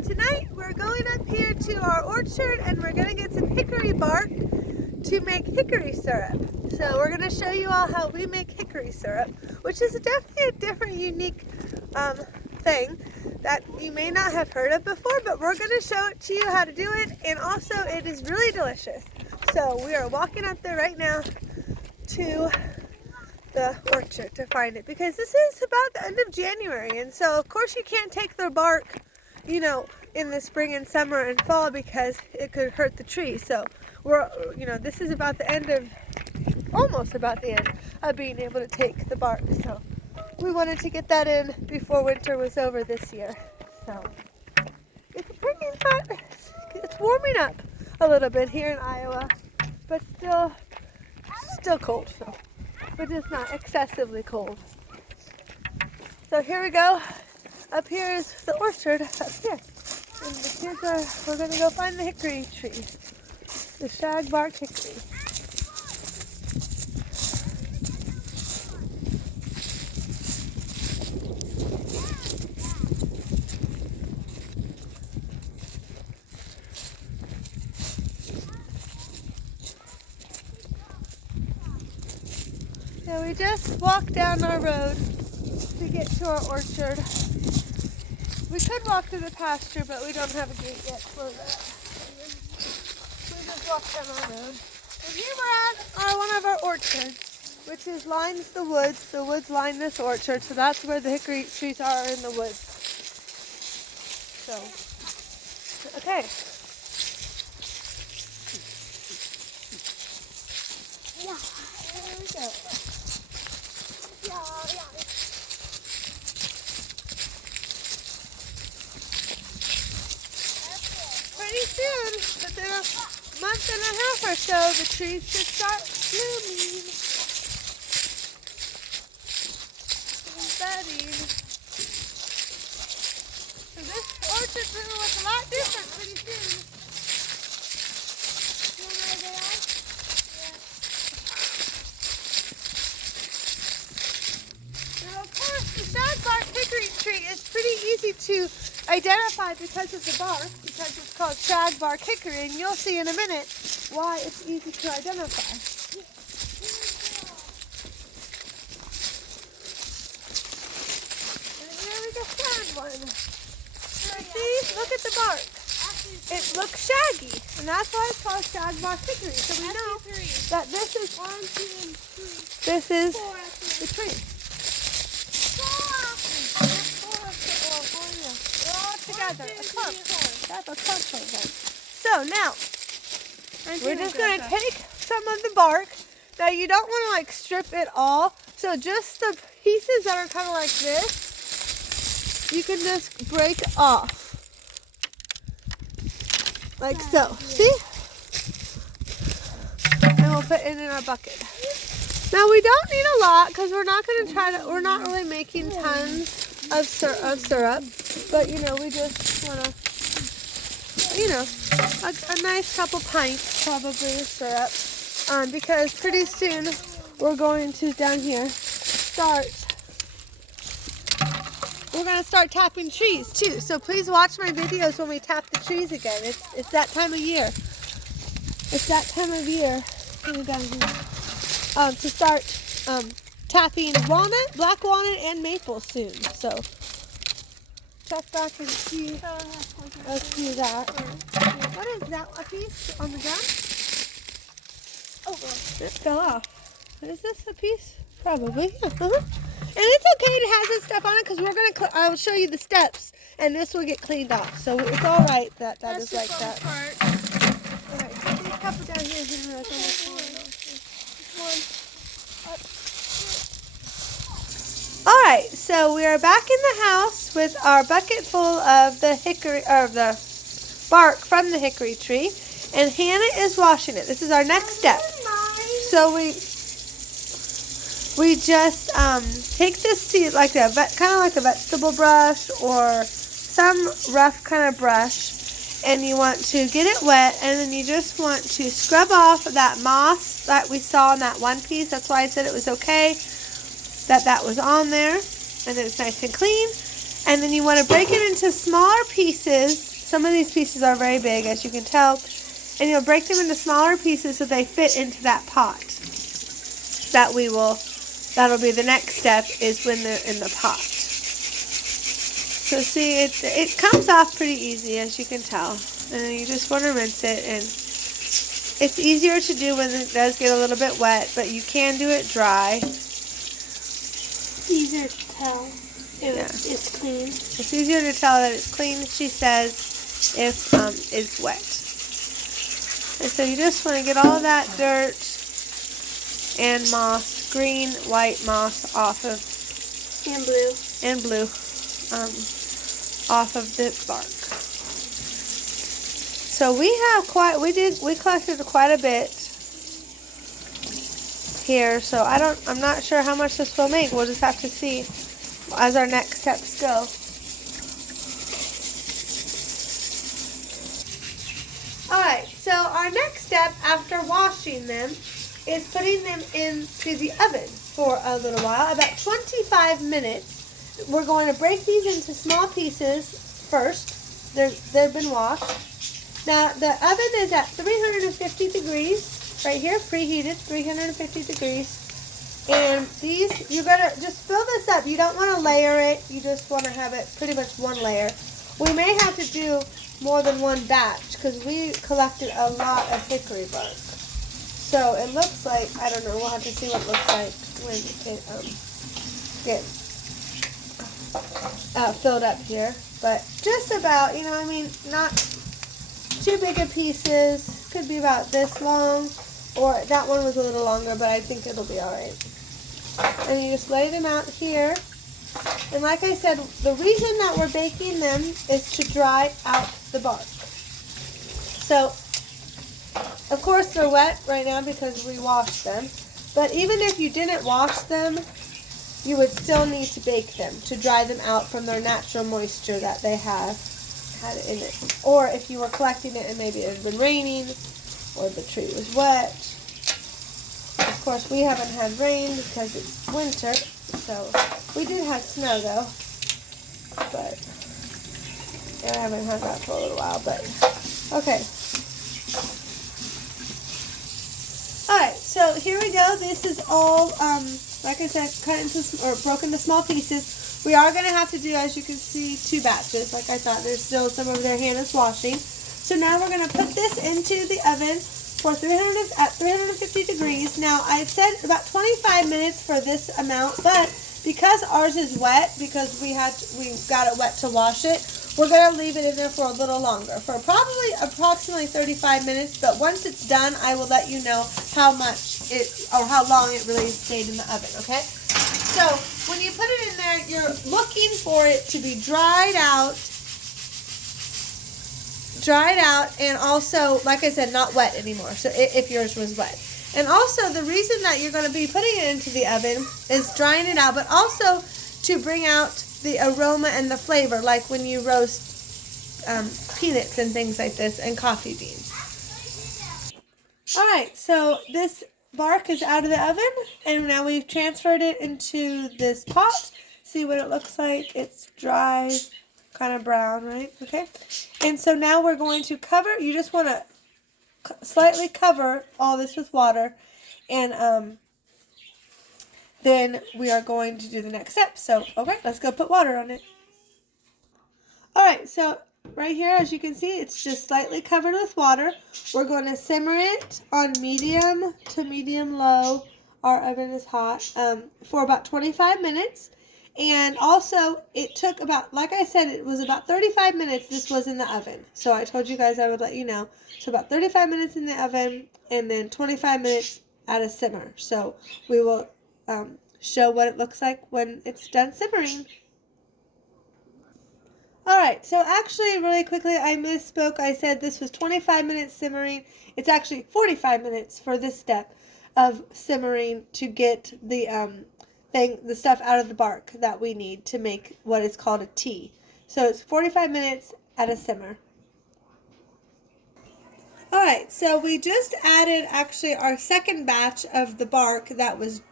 So tonight we're going up here to our orchard and we're going to get some hickory bark to make hickory syrup. So we're going to show you all how we make hickory syrup, which is definitely a different, unique thing that you may not have heard of before, but we're going to show it to you how to do it, and also it is really delicious. So we are walking up there right now to the orchard to find it, because this is about the end of January, and so of course you can't take their bark, you know, in the spring and summer and fall because it could hurt the tree. So we're, you know, this is about the end of, almost about the end of being able to take the bark. So we wanted to get that in before winter was over this year. So it's pretty hot. It's warming up a little bit here in Iowa, but still cold. So, but it's not excessively cold. So here we go. Up here is the orchard up here. And the kids we're going to go find the hickory tree, the shagbark hickory. So we just walked down our road to get to our orchard. We could walk through the pasture, but we don't have a gate yet for that. We just walked down our road. And here we're at one of our orchards, which lines the woods. The woods line this orchard, so that's where the hickory trees are, in the woods. So, okay. Yeah, there we go. Pretty soon, within a month and a half or so, the trees should start blooming and budding. So this orchard's going to look a lot different pretty soon. You know where they are? Yeah. Now, of course, the shagbark hickory tree is pretty easy to identify because of the bark, because it's called shagbark hickory, and you'll see in a minute why it's easy to identify. And here we just found one. See, look at the bark. It looks shaggy, and that's why it's called shagbark hickory. So we know that this is the tree. Together, a clump. That's a clump right there. So now, we're just going to take some of the bark. Now you don't want to like strip it all. So just the pieces that are kind of like this, you can just break off. Like so. See? And we'll put it in our bucket. Now we don't need a lot because we're not really making tons of syrup, but you know, we just want to, you know, a nice couple pints probably of syrup, because pretty soon we're going to we're going to start tapping trees too. So please watch my videos when we tap the trees again. It's that time of year. It's that time of year to start tapping walnut, black walnut, and maple soon. So check back and see. Let's do that. What is that? A piece on the ground? Oh, it fell off. Is this a piece? Probably. Yeah. And it's okay to have this stuff on it because I will show you the steps, and this will get cleaned off. So it's all right that is like that. All right, so these couple down here. Alright, so we are back in the house with our bucket full of the hickory, or the bark from the hickory tree, and Hannah is washing it. This is our next step. So we just take this seed like kind of like a vegetable brush or some rough kind of brush, and you want to get it wet, and then you just want to scrub off that moss that we saw in that one piece. That's why I said it was okay that was on there, and then it's nice and clean. And then you want to break it into smaller pieces some of these pieces are very big, as you can tell. And you'll break them into smaller pieces so they fit into that pot. That'll be the next step, is when they're in the pot. So see, it comes off pretty easy, as you can tell. And you just want to rinse it, and it's easier to do when it does get a little bit wet, but you can do it dry. Easier to tell if it's clean. It's easier to tell that it's clean, she says, if it's wet. And so you just want to get all of that dirt and moss, green, white moss, off of, and blue, off of the bark. So we collected quite a bit here. So I'm not sure how much this will make. We'll just have to see as our next steps go. Alright, so our next step after washing them is putting them into the oven for a little while, about 25 minutes. We're going to break these into small pieces first. They've been washed. Now, the oven is at 350 degrees, right here, preheated, 350 degrees. And these, you're going to just fill this up. You don't want to layer it. You just want to have it pretty much one layer. We may have to do more than one batch because we collected a lot of hickory bark. So it looks like, I don't know, we'll have to see what it looks like when it gets filled up here. But just about, not too big of pieces. Could be about this long, or that one was a little longer, but I think it'll be alright. And you just lay them out here. And like I said, the reason that we're baking them is to dry out the bark. So, of course they're wet right now because we washed them. But even if you didn't wash them, you would still need to bake them to dry them out from their natural moisture that they had in it. Or if you were collecting it and maybe it had been raining or the tree was wet. Of course, we haven't had rain because it's winter. So we did have snow though, but I haven't had that for a little while. But okay. All right, so here we go. This is all, like I said, cut into or broken into small pieces. We are going to have to do, as you can see, 2 batches. Like I thought, there's still some over there Hannah's washing. So now we're going to put this into the oven for 350 degrees. Now, I said about 25 minutes for this amount, but because ours is wet, because we got it wet to wash it, we're going to leave it in there for a little longer, for approximately 35 minutes. But once it's done, I will let you know how long it really stayed in the oven, okay? So, when you put it in there, you're looking for it to be dried out, and also, like I said, not wet anymore, so if yours was wet. And also, the reason that you're going to be putting it into the oven is drying it out, but also to bring out the aroma and the flavor, like when you roast peanuts and things like this, and coffee beans. Alright, so this bark is out of the oven, and now we've transferred it into this pot. See what it looks like? It's dry, kind of brown, right? Okay. And so now we're going to cover, you just want to slightly cover all this with water, and then we are going to do the next step. So, okay, let's go put water on it. Alright, so right here, as you can see, it's just slightly covered with water. We're going to simmer it on medium to medium low. Our oven is hot, for about 25 minutes. And also, it took about, like I said, it was about 35 minutes this was in the oven. So I told you guys I would let you know. So about 35 minutes in the oven, and then 25 minutes at a simmer. So we will show what it looks like when it's done simmering. Alright, so actually, really quickly, I misspoke. I said this was 25 minutes simmering. It's actually 45 minutes for this step of simmering to get the stuff out of the bark that we need to make what is called a tea. So it's 45 minutes at a simmer. Alright, so we just added actually our second batch of the bark that was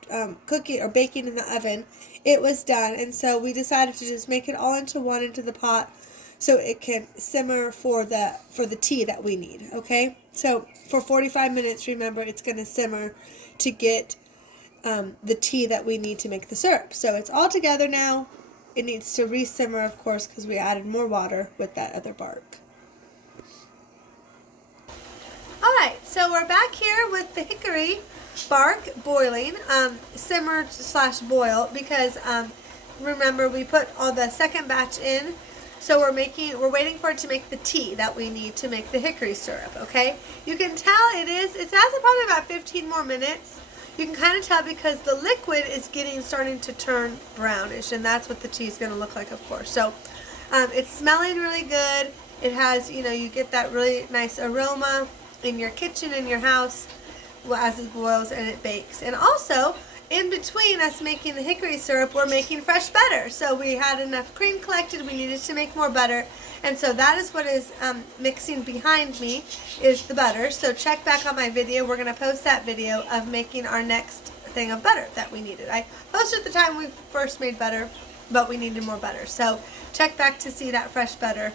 cooking or baking in the oven. It was done, and so we decided to just make it all into the pot. so it can simmer for the tea that we need, okay? So for 45 minutes, remember, it's going to simmer to get the tea that we need to make the syrup. So it's all together now. It needs to re-simmer, of course, because we added more water with that other bark. Alright, so we're back here with the hickory bark boiling, simmer slash boil, because remember we put all the second batch in, so we're waiting for it to make the tea that we need to make the hickory syrup, okay? You can tell it has probably about 15 more minutes. You can kind of tell because the liquid is starting to turn brownish, and that's what the tea is going to look like, of course. So it's smelling really good. It has, you get that really nice aroma in your kitchen, in your house, as it boils and it bakes. And also, in between us making the hickory syrup, we're making fresh butter. So we had enough cream collected, we needed to make more butter. And so that is what is mixing behind me, is the butter. So check back on my video. We're going to post that video of making our next thing of butter that we needed. I posted the time we first made butter, but we needed more butter. So check back to see that fresh butter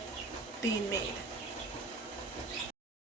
being made.